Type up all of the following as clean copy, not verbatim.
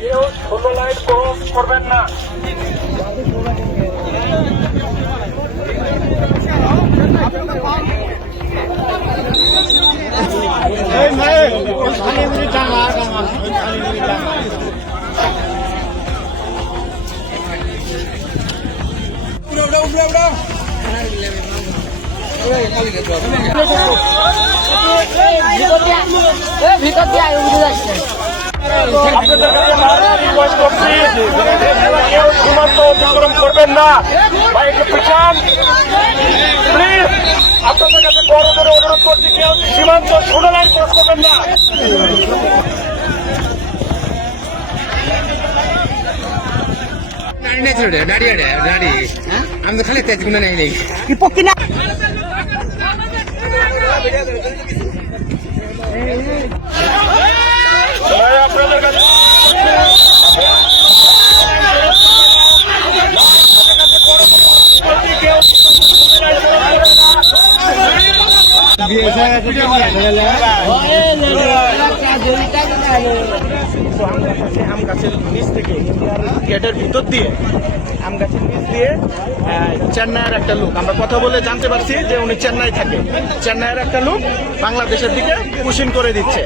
কেউ 16 line cross করবেন না। ভিতর দিয়ে যাচ্ছে আপনাদের কাছে রিকোয়েস্ট করছি, কেউ সীমান্ত অতিক্রম করবেন না। ভাই একটু পিছান প্লিজ। আপনাদের কাছে বড় করে অনুরোধ করছি, কেউ সীমান্ত 16 লাইন ক্রস করবেন না। আমি তো খালি তেজ গুলো নেই বিপক্ষে না আপনাদের কাছে আম গাছের নিচ থেকে গেটের ভিতর দিয়ে আম গাছের নিচ দিয়ে চেন্নাইয়ের একটা লোক, আমরা কথা বলে জানতে পারছি যে উনি চেন্নাই থাকে। চেন্নাইয়ের একটা লোক বাংলাদেশের দিকে পুশিং করে দিচ্ছে।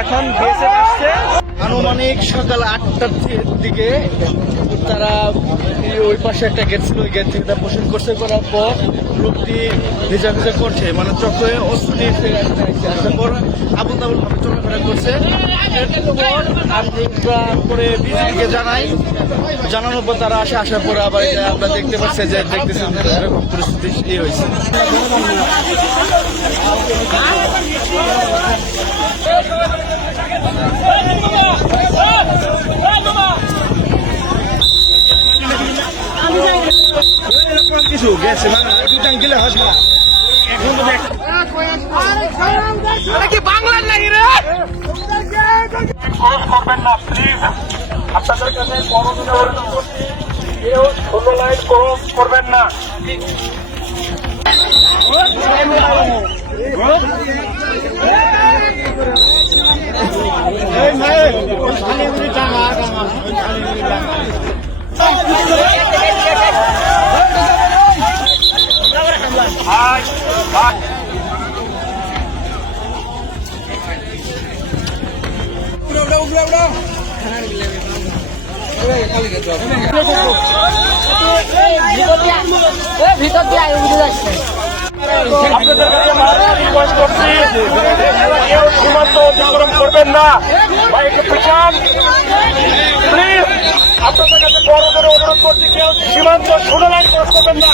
এখন বিএসএফ আসছে আনুমানিক সকাল 8টার দিকে। তারা ওই পাশে একটা গেট ছিল, ওই গেট থেকে তারা পোষণ করছে। করার পর লোকটি ভিজা ভিজা করছে, মানে চোখে অস্ত্র নিয়ে আসার পর আবুল তাবুল ভাবে চলাফেরা করছে। এরপর আমরা পরে বিজেপিকে জানানোর পর তারা আসার পরে আবার আমরা দেখতে পাচ্ছি যে দেখতেছেন এরকম পরিস্থিতি হয়েছে। কিছু গেছে মানে গেলে হবে না। এখন তো বাংলার নাকি রে করবেন না প্লিজ। আপনাদের কাছে বড় অনুরোধ করছি, কেউ 16 লাইন ক্রস করবেন না। ভিতর দিয়ে যাচ্ছে আপনাদের কাছে রিকোয়েস্ট করছি, কেউ সীমান্ত অতিক্রম করবেন না। ভাই একটু পিছান প্লিজ। আপনাদের কাছে বড় করে অনুরোধ করছি, কেউ সীমান্ত 16 লাইন ক্রস করবেন না।